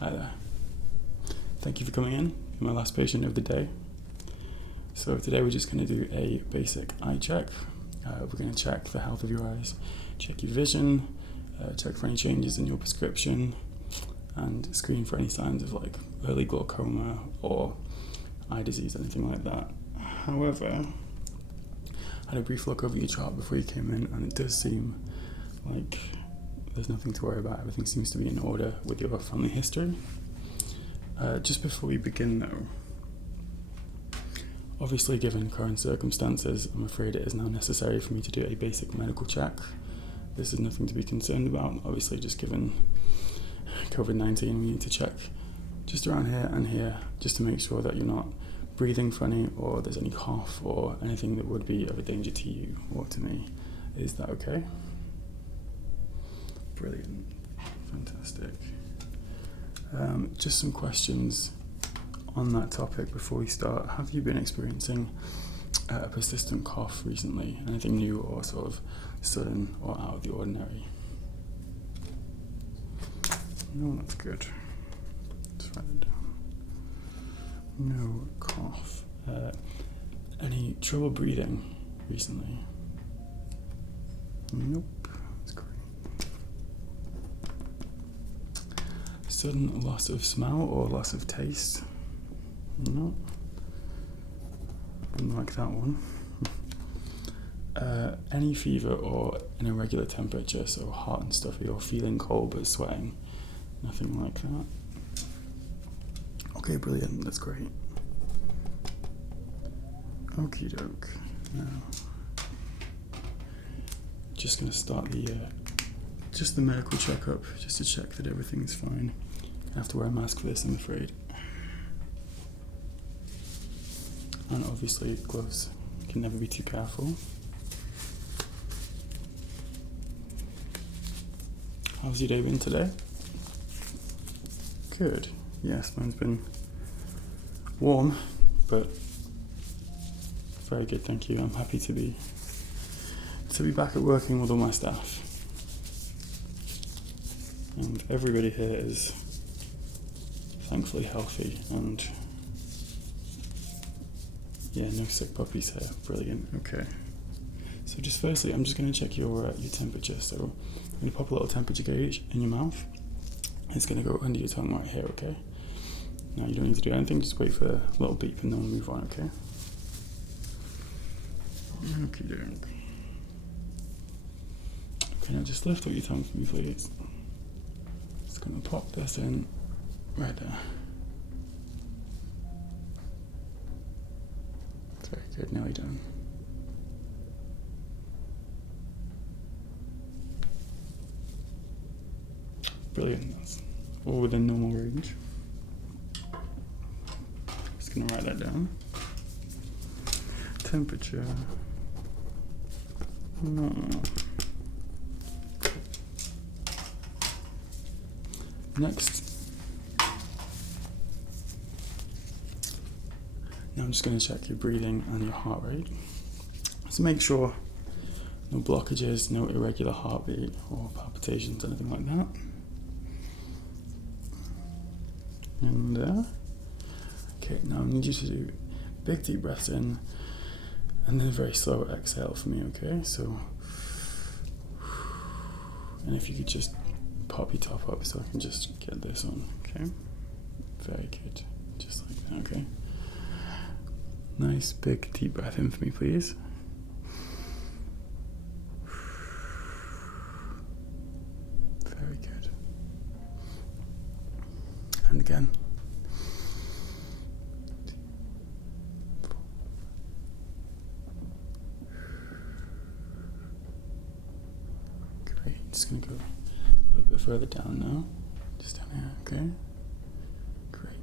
Hi there. Thank you for coming in. You're my last patient of the day. So today we're just going to do a basic eye check. We're going to check the health of your eyes, check your vision, check for any changes in your prescription, and screen for any signs of like early glaucoma or eye disease, anything like that. However, I had a brief look over your chart before you came in, and it does seem like there's nothing to worry about. Everything seems to be in order with your family history. Just before we begin though, obviously given current circumstances, I'm afraid it is now necessary for me to do a basic medical check. This is nothing to be concerned about. Obviously, just given COVID-19, we need to check just around here and here, just to make sure that you're not breathing funny or there's any cough or anything that would be of a danger to you or to me. Is that okay? Brilliant. Fantastic. Just some questions on that topic before we start. Have you been experiencing a persistent cough recently? Anything new or sort of sudden or out of the ordinary? No, that's good. Let's write it down. No cough. Any trouble breathing recently? Nope. That's great. Sudden loss of smell or loss of taste? No. Didn't like that one. Any fever or an irregular temperature, so hot and stuffy, or feeling cold but sweating? Nothing like that. Okay, brilliant. That's great. Okie doke. Now, just gonna start just the medical checkup, just to check that everything's fine. I have to wear a mask for this, I'm afraid. And obviously gloves. Can never be too careful. How's your day been today? Good. Yes, mine's been warm, but very good, thank you. I'm happy to be back at working with all my staff. And everybody here is thankfully healthy, and yeah, no sick puppies here. Brilliant. Okay. So just firstly, I'm just going to check your temperature. So I'm going to pop a little temperature gauge in your mouth. It's going to go under your tongue right here, okay? Now you don't need to do anything, just wait for a little beep and then we'll move on, okay? Okay, now just lift up your tongue for me, please. Just going to pop this in right there. Very good, nearly done. Brilliant, that's all within normal range. Just going to write that down. Temperature. No. Next. Now I'm just going to check your breathing and your heart rate. So make sure no blockages, no irregular heartbeat or palpitations, anything like that. And okay, now I need you to do big deep breaths in and then a very slow exhale for me, okay? So, and if you could just pop your top up so I can just get this on, okay? Very good, just like that, okay? Nice big deep breath in for me, please. Very good. And again. Great, just gonna go a little bit further down now. Just down here, okay? Great.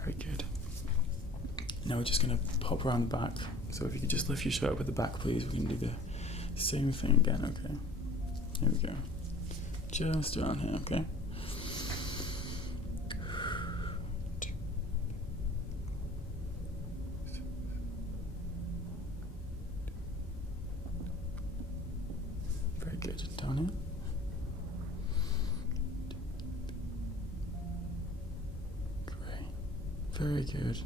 Very good. Now we're just going to pop around the back. So if you could just lift your shirt up at the back, please. We can do the same thing again, okay? Here we go. Just around here, okay? good. Down here. Great. Very good.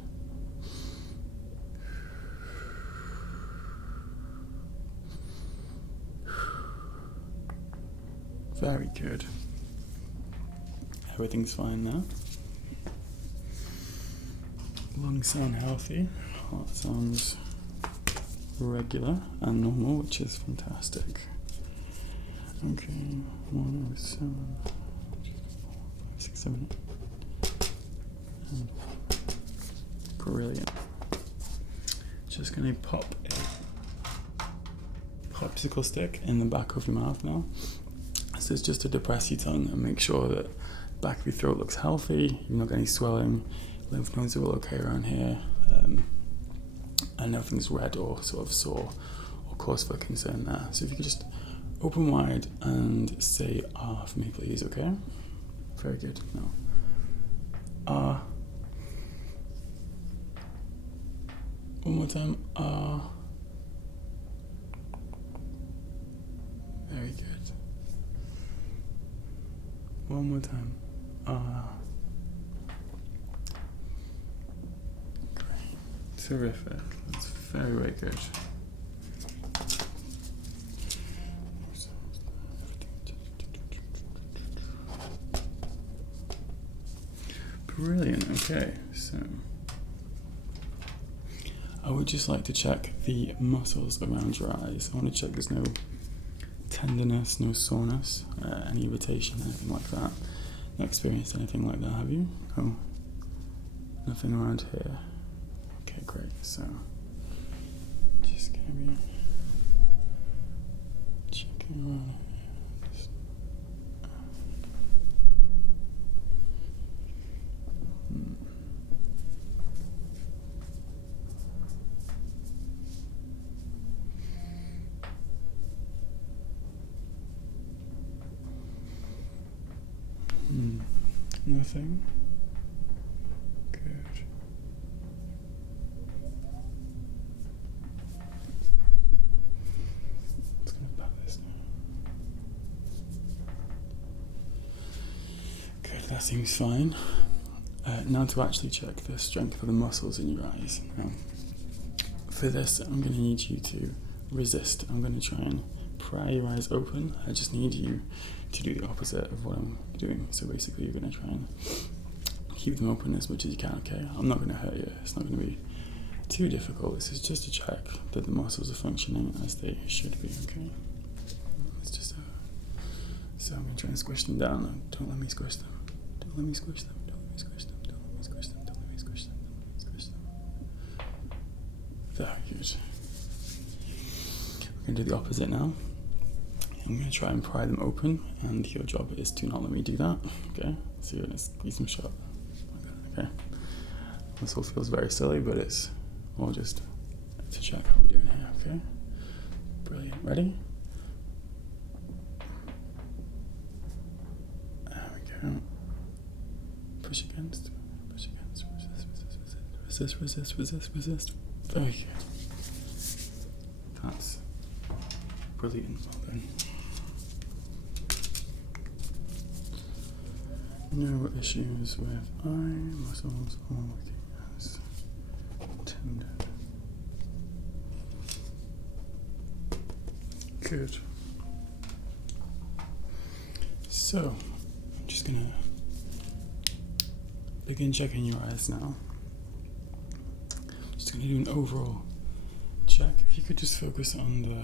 Very good. Everything's fine now. Lungs sound healthy. Heart sounds regular and normal, which is fantastic. Okay, 107, 6, 7, 8. Brilliant. Just gonna pop a popsicle stick in the back of your mouth now. This is just to depress your tongue and make sure that the back of your throat looks healthy, you've not got any swelling, lymph nodes are all okay around here, and nothing's red or sort of sore or cause for concern there. So if you could just open wide and say ah for me, please, okay? Very good. Now, ah. One more time, ah. Very good. One more time, ah. Great. Terrific. That's very, very good. Brilliant. Okay, so I would just like to check the muscles around your eyes. I want to check there's no tenderness, no soreness, any irritation, anything like that. Not experienced anything like that, have you? Oh, nothing around here. Okay, great. So, just gonna be checking around here. Nothing. Good. It's gonna pat this now. Good, that seems fine. Now to actually check the strength of the muscles in your eyes. Now, for this, I'm going to need you to resist. I'm going to try and pry your eyes open. I just need you to do the opposite of what I'm doing. So basically, you're going to try and keep them open as much as you can, okay? I'm not going to hurt you. It's not going to be too difficult. This is just to check that the muscles are functioning as they should be, okay? It's just so I'm going to try and squish them down. Don't let me squish them. Don't let me squish them. Don't let me squish them. Don't let me squish them. Don't let me squish them. Don't let me squish them. Very good. We're going to do the opposite now. I'm going to try and pry them open, and your job is to not let me do that, okay? So you're going to squeeze them shut, like that, okay? This all feels very silly, but it's all just to check how we're doing here, okay? Brilliant. Ready? There we go. Push against, resist. Very good. That's brilliant. Well done. No issues with eye muscles or working as intended. Good. So, I'm just gonna begin checking your eyes now. Just gonna do an overall check. If you could just focus on the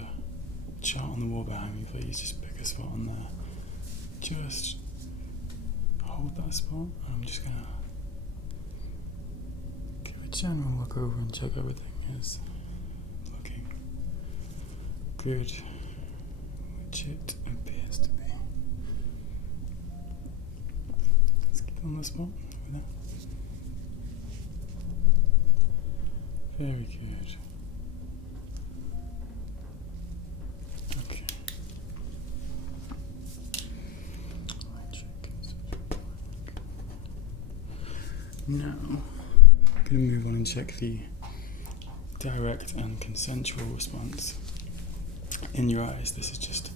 chart on the wall behind me, please. Just pick a spot on there. Just hold that spot. I'm just gonna give a general look over and check everything is looking good, which it appears to be. Let's keep on the spot over there. Very good. Okay. Now, I'm going to move on and check the direct and consensual response in your eyes. This is just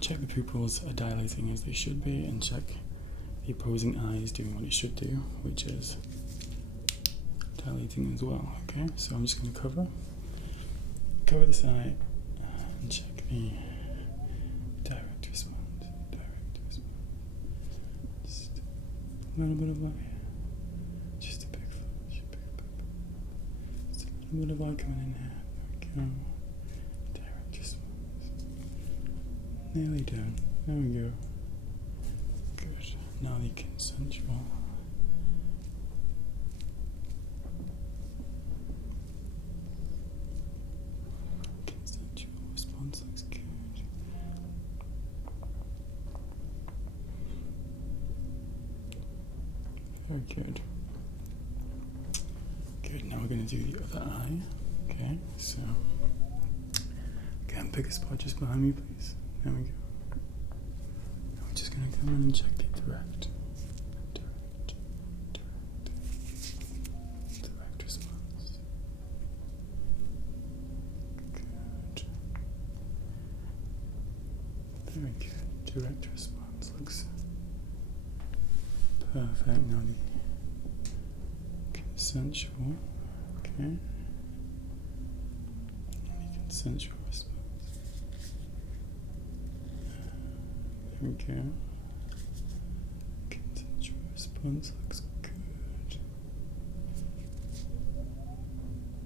check the pupils are dilating as they should be, and check the opposing eye is doing what it should do, which is dilating as well. Okay, so I'm just going to cover this eye and check the direct response. Just a little bit of light. Just a big flash. Just a little bit of light coming in here. There we go. Direct response. Nearly done. There we go. Good. Now the consensual. Response looks good. Very good. Good, now we're going to do the other eye. Okay, so again, pick a spot just behind me, please. There we go. Now we're just going to come in and check the direct response. Good. Very good. Direct response looks perfect. Now the consensual. Okay. And the consensual response. There we go. Consensual response looks good.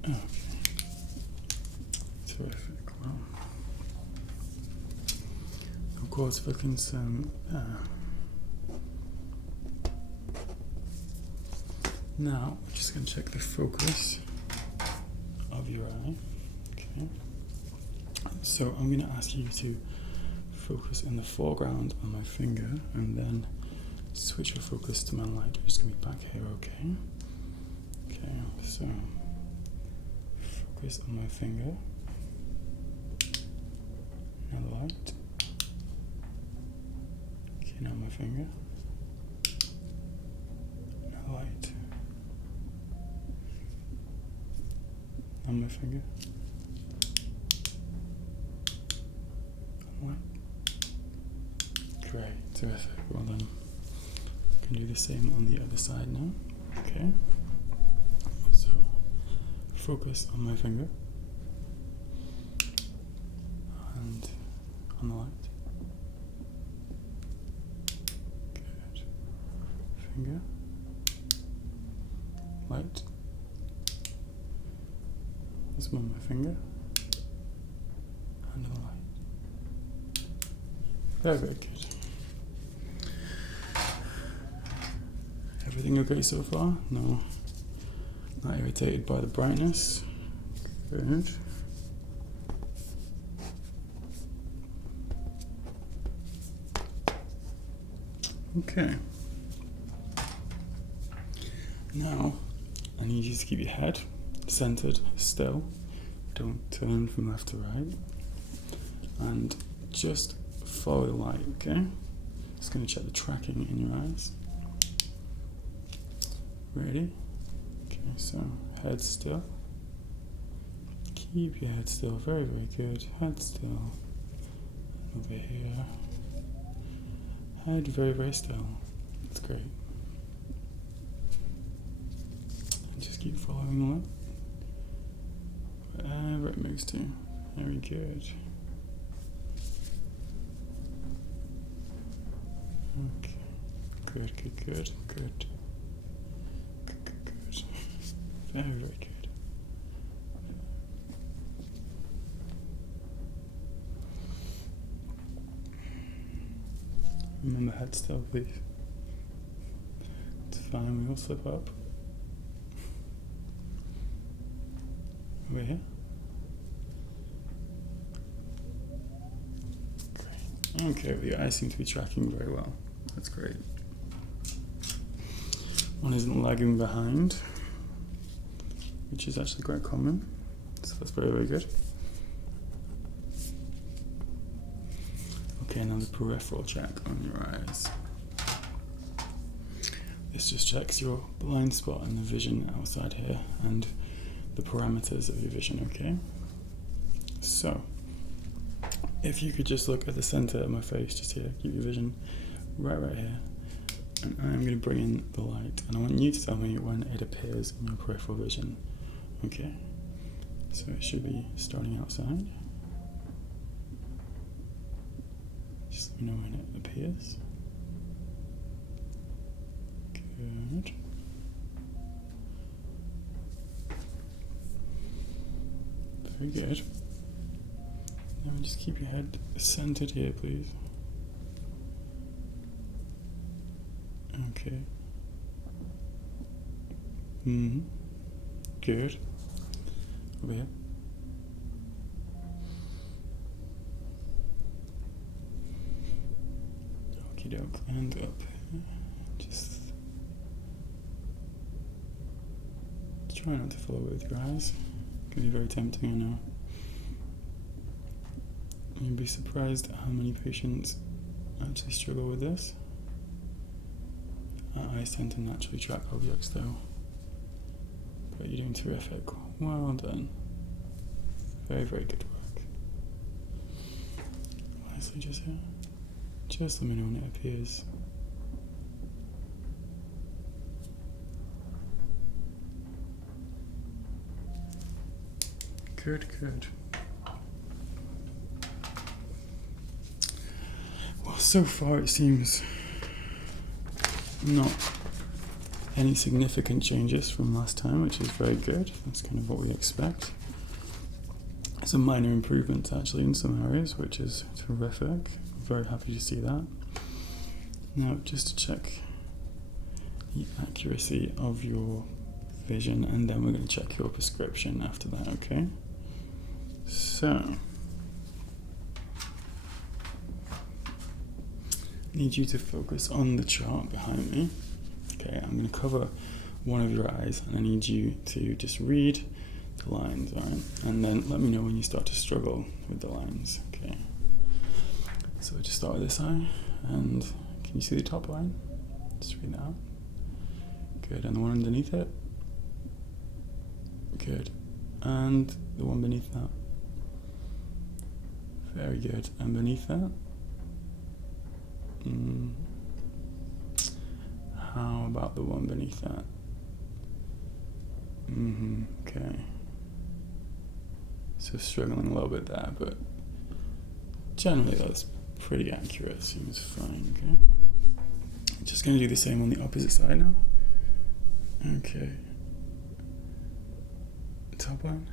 Okay. Terrific. Well, of course, looking some. Now, we're just going to check the focus of your eye. Okay. So I'm going to ask you to focus in the foreground on my finger, and then switch your focus to my light. We're just going to be back here, okay? Okay, so focus on my finger. Now the light. Okay, now my finger. Now the light. Now my finger. Light. Great, terrific. Well then, I can do the same on the other side now. Okay. So, focus on my finger and on the light. Good. Finger. Light. This one on my finger and the light. Very, very good. Everything okay so far? No, not irritated by the brightness. Good. Okay. Now, I need you to keep your head centered still. Don't turn from left to right. And just follow the light, okay? Just going to check the tracking in your eyes. Ready? Okay, so head still. Keep your head still. Very, very good. Head still. Over here. Head very, very still. That's great. And just keep following the light. Wherever it moves to. Very good. Okay. Good, good, good, good. Very, very good. Remember, head still, please. It's fine, we all slip up. Over here. Great. Okay, well, your eyes seem to be tracking very well. That's great. One isn't lagging behind, which is actually quite common, so that's very, very good. Okay, now the peripheral check on your eyes. This just checks your blind spot and the vision outside here and the parameters of your vision, okay? So, if you could just look at the center of my face, just here, keep your vision right here. And I'm going to bring in the light, and I want you to tell me when it appears in your peripheral vision. Okay, so it should be starting outside. Just let me know when it appears. Good. Very good. Now just keep your head centered here, please. Okay. Good. Over here. Okie doke. And up. Just try not to follow it with your eyes. It can be very tempting, I know. You'd be surprised at how many patients actually struggle with this. Our eyes tend to naturally track objects though. But you're doing terrific. Well done. Very, very good work. Lastly, just here. Just let me know when it appears. Good, good. Well, so far it seems not any significant changes from last time, which is very good. That's kind of what we expect. Some minor improvements actually in some areas, which is terrific. Very happy to see that. Now, just to check the accuracy of your vision, and then we're going to check your prescription after that, okay? So, I need you to focus on the chart behind me. Okay, I'm going to cover one of your eyes, and I need you to just read the lines, alright? And then let me know when you start to struggle with the lines, okay? So just start with this eye, and can you see the top line? Just read that out. Good, and the one underneath it? Good. And the one beneath that? Very good. And beneath that? How about the one beneath that? Okay. So struggling a little bit there, but generally that's pretty accurate. Seems fine, okay? Just going to do the same on the opposite side now. Okay. Top line.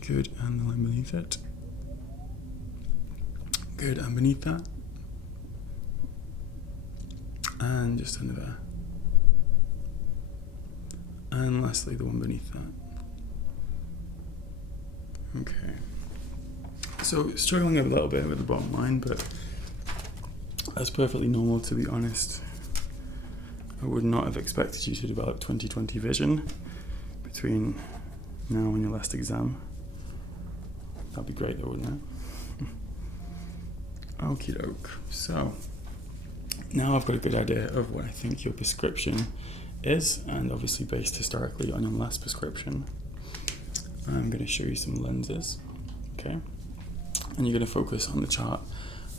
Good, and the line beneath it. Good, and beneath that. And just under there. And lastly, the one beneath that. Okay. So, struggling a little bit with the bottom line, but that's perfectly normal, to be honest. I would not have expected you to develop 20/20 vision between now and your last exam. That'd be great though, wouldn't it? Okie doke. So, now I've got a good idea of what I think your prescription is, and obviously based historically on your last prescription, I'm going to show you some lenses, okay? And you're going to focus on the chart.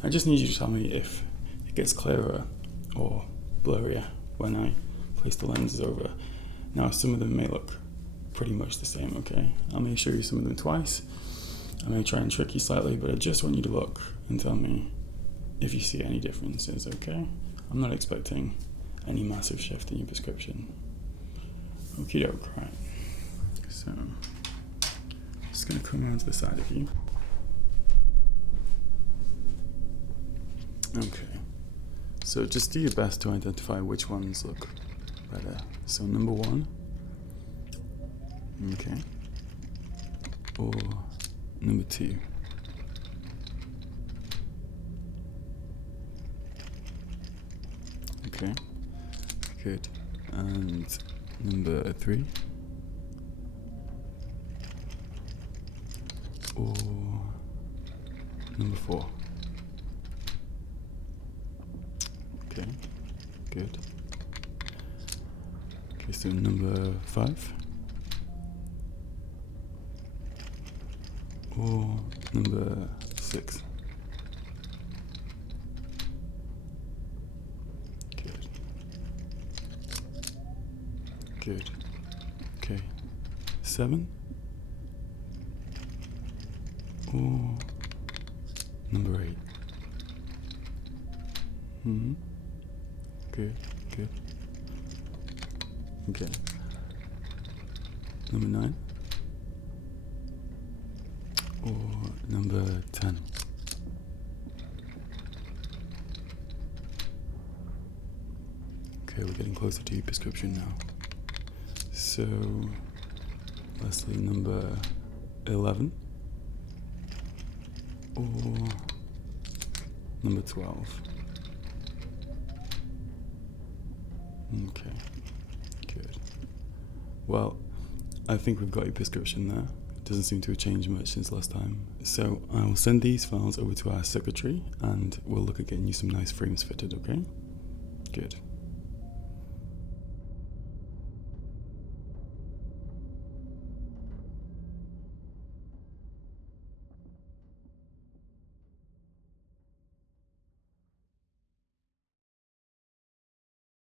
I just need you to tell me if it gets clearer or blurrier when I place the lenses over. Now, some of them may look pretty much the same, okay? I may show you some of them twice. I may try and trick you slightly, but I just want you to look and tell me if you see any differences, okay? I'm not expecting any massive shift in your prescription. Okie doke, right. So, just gonna come around to the side of you. Okay. So just do your best to identify which ones look better. So number 1. Okay. Or number 2. Okay. Good. And number 3. Or number 4. Okay, good. Okay, so number 5. or number 6? Good. Good. Okay. 7 or number 8? Good. Good. Okay. Number 9 or number 10? Okay, we're getting closer to your prescription now. So, lastly, number 11 or number 12? Okay, good. Well, I think we've got your prescription there. It doesn't seem to have changed much since last time. So I will send these files over to our secretary and we'll look at getting you some nice frames fitted, okay? Good.